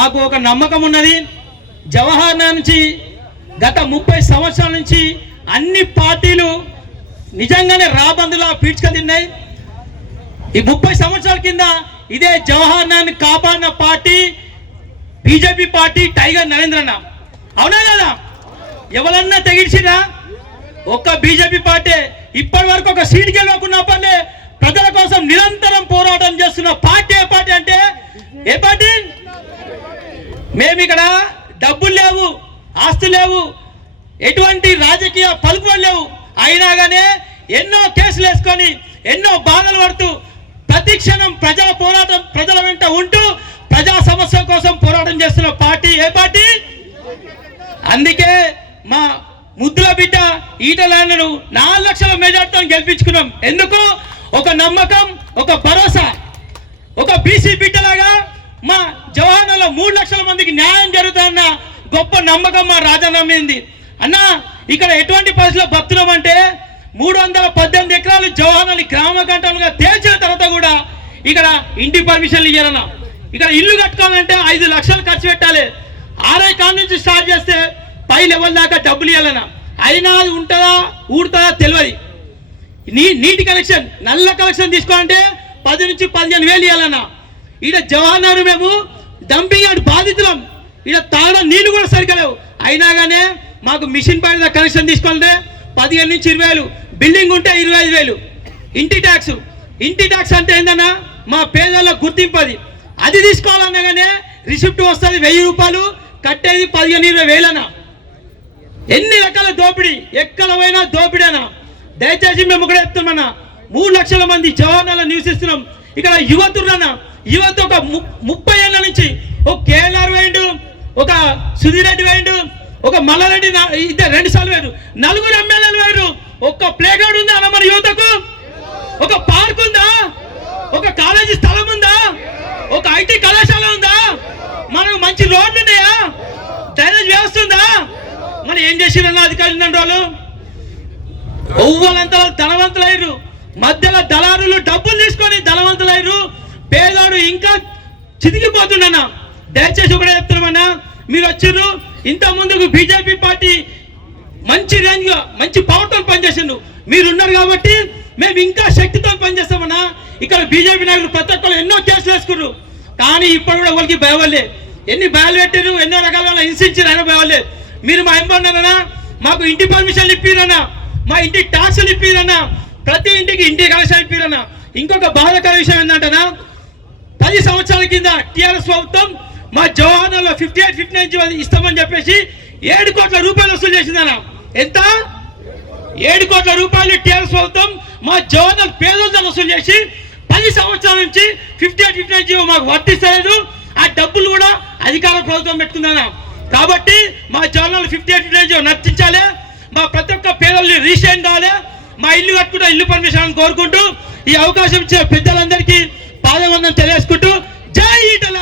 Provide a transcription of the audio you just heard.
మాకు ఒక నమ్మకం ఉన్నది. జవహర్ నగర్ నుంచి గత 30 సంవత్సరాల నుంచి అన్ని పార్టీలు నిజంగానే రాబందులా పీడ్చుక తిన్నాయి. ఈ 30 సంవత్సరాల కింద ఇదే జవహర్ నగర్ని కాపాడిన పార్టీ బీజేపీ పార్టీ, టైగర్ నరేంద్రన్న. అవునా కదా? ఎవరన్నా తెగిడ్చిరా? ఒక్క బీజేపీ పార్టీ ఇప్పటి వరకు ఒక సీట్ గెలవకున్నా పర్లే ప్రజల కోసం నిరంతరం పోరాటం చేస్తున్న పార్టీ ఏ పార్టీ అంటే ఏ పార్టీ? మేము ఇక్కడ డబ్బులు లేవు, ఆస్తులు లేవు, ఎటువంటి రాజకీయ పలుకుబడులు లేవు, అయినా కానీ ఎన్నో కేసులు వేసుకొని ఎన్నో బాధలు పడుతూ ప్రతి క్షణం ప్రజల పోరాటం, ప్రజల వెంట ఉంటూ ప్రజా సమస్యల కోసం పోరాటం చేస్తున్న పార్టీ ఏ పార్టీ? అందుకే మా ముద్దుల బిడ్డ ఈటలను 4 లక్షల మెజార్టీతో గెలిపించుకున్నాం. ఎందుకు? ఒక నమ్మకం, ఒక భరోసా. ఒక బీసీ బిడ్డలాగా మా జవహర్లో 3 లక్షల మందికి న్యాయం జరుగుతుందన్న గొప్ప నమ్మకం మా రాజన్న మీది. అన్న ఇక్కడ ఎటువంటి పరిస్థితుల్లో బతున్నాం అంటే 318 ఎకరాలు జవహర్ని గ్రామ గంటలుగా తేల్చిన తర్వాత కూడా ఇక్కడ ఇంటి పర్మిషన్లు ఇవ్వాలన్నా. ఇక్కడ ఇల్లు కట్టుకోవాలంటే 5 లక్షలు ఖర్చు పెట్టాలి. ఆర్ఐ కాడ నుంచి స్టార్ట్ చేస్తే పై లెవెల్ దాకా డబ్బులు ఇవ్వాలన్నా. అయినా అది ఉంటుందా ఊడుతుందా తెలియదు. నీటి కనెక్షన్, నల్ల కనెక్షన్ తీసుకోవాలంటే 10 నుంచి 15 వేలు ఇవ్వాలన్నా. ఇక్కడ జవహర్ నగర్ మేము డంపింగ్ యార్డ్ బాధితులం. ఇక్కడ తాగడం నీళ్లు కూడా సరిగ్గా లేవు. అయినా కానీ మాకు మిషన్ పైన కనెక్షన్ తీసుకోవాలంటే 15 నుంచి 20 వేలు, బిల్డింగ్ ఉంటే 25 వేలు. ఇంటి ట్యాక్స్ అంటే ఏందన్నా మా పేదల గుర్తింపు అది తీసుకోవాలన్నా కానీ రిసిప్ట్ వస్తుంది 1000 రూపాయలు, కట్టేది 15-20 వేలన్నా. ఎన్ని రకాల దోపిడీ, ఎక్కడ పోయినా దోపిడేనా. దయచేసి మేము కూడా చెప్తున్నామన్నా, 3 లక్షల మంది జవహర్లో నివసిస్తున్నాం. ఇక్కడ యువతున్నా, యువత ఒక 30 ఏళ్ళ నుంచి ఒక కేఎల్ఆర్ వేయండు, ఒక సుధీర్ రెడ్డి వేయండు, ఒక మల్లారెడ్డి 2 సార్లు వేరు, 4 ఎమ్మెల్యేలు వేరు. ఒక్క ప్లే గ్రౌండ్ ఉందా అన్న మన యువతకు? ఒక పార్క్ ఉందా? ఒక కాలేజీ స్థలం ఉందా? ఒక ఐటీ కళాశాల ఉందా? మనకు మంచి రోడ్లు ఉన్నాయా? డ్రైనేజ్ వ్యవస్థ ఉందా? మరి ఏం చేసిరన్న అధికారులు వాళ్ళు? ఒవ్వలంతా ధనవంతులయ్యారు, మధ్యలో దళారులు డబ్బులు తీసుకొని ధనవంతులయ్యారు. పేదవాడు ఇంకా చితికిపోతుండన్నా. దయచేసి ఒకటే చెప్తున్నామన్నా, మీరు వచ్చిర్రు ఇంత ముందుకు బీజేపీ పార్టీ మంచి రేంజ్ గా మంచి పవర్తో పనిచేసిండు. మీరు ఉన్నారు కాబట్టి మేము ఇంకా శక్తితో పనిచేస్తామన్నా. ఇక్కడ బీజేపీ నాయకులు ప్రతి ఒక్కరు ఎన్నో కేసులు వేసుకున్నారు, కానీ ఇప్పుడు కూడా వాళ్ళకి భయవల్లే. ఎన్ని భయాలు పెట్టారు, ఎన్నో రకాల హింసించారు, అయినా భయవల్లే. మీరు మా ఎంపన్నారన్నా, మాకు ఇంటి పర్మిషన్లు ఇప్పిరన్నా, మా ఇంటి ట్యాక్సులు ఇప్పిరన్నా, ప్రతి ఇంటికి ఇంటి కలెక్షన్ ఇప్పిరన్నా. ఇంకొక బాధాకర విషయం ఏంటంటేనా, 10 సంవత్సరాల కింద టీఆర్ఎస్ ప్రభుత్వం మా జవహర్లో 58-59 ఇస్తామని చెప్పేసి 7 కోట్ల రూపాయలు వసూలు చేసిందన్న. ఎంత? 7 కోట్ల రూపాయలు టీఆర్ఎస్ ప్రభుత్వం మా జవహర్ పేదలతో వసూలు చేసి 10 సంవత్సరాల నుంచి 58-59 మాకు వర్తిస్తలేదు. ఆ డబ్బులు కూడా అధికార ప్రభుత్వం పెట్టుకుందన్న. కాబట్టి మా జవహర్లో 58-59 నర్తించాలి. మా ప్రతి ఒక్క పేదల్ని రీసెంట్ కావాలి. మా ఇల్లు కట్టుకుంటూ ఇల్లు పర్మిషన్ కోరుకుంటూ ఈ అవకాశం ఇచ్చే పెద్దలందరికీ పాదవందనం తెలియజేసుకుంటూ జై ఈటల.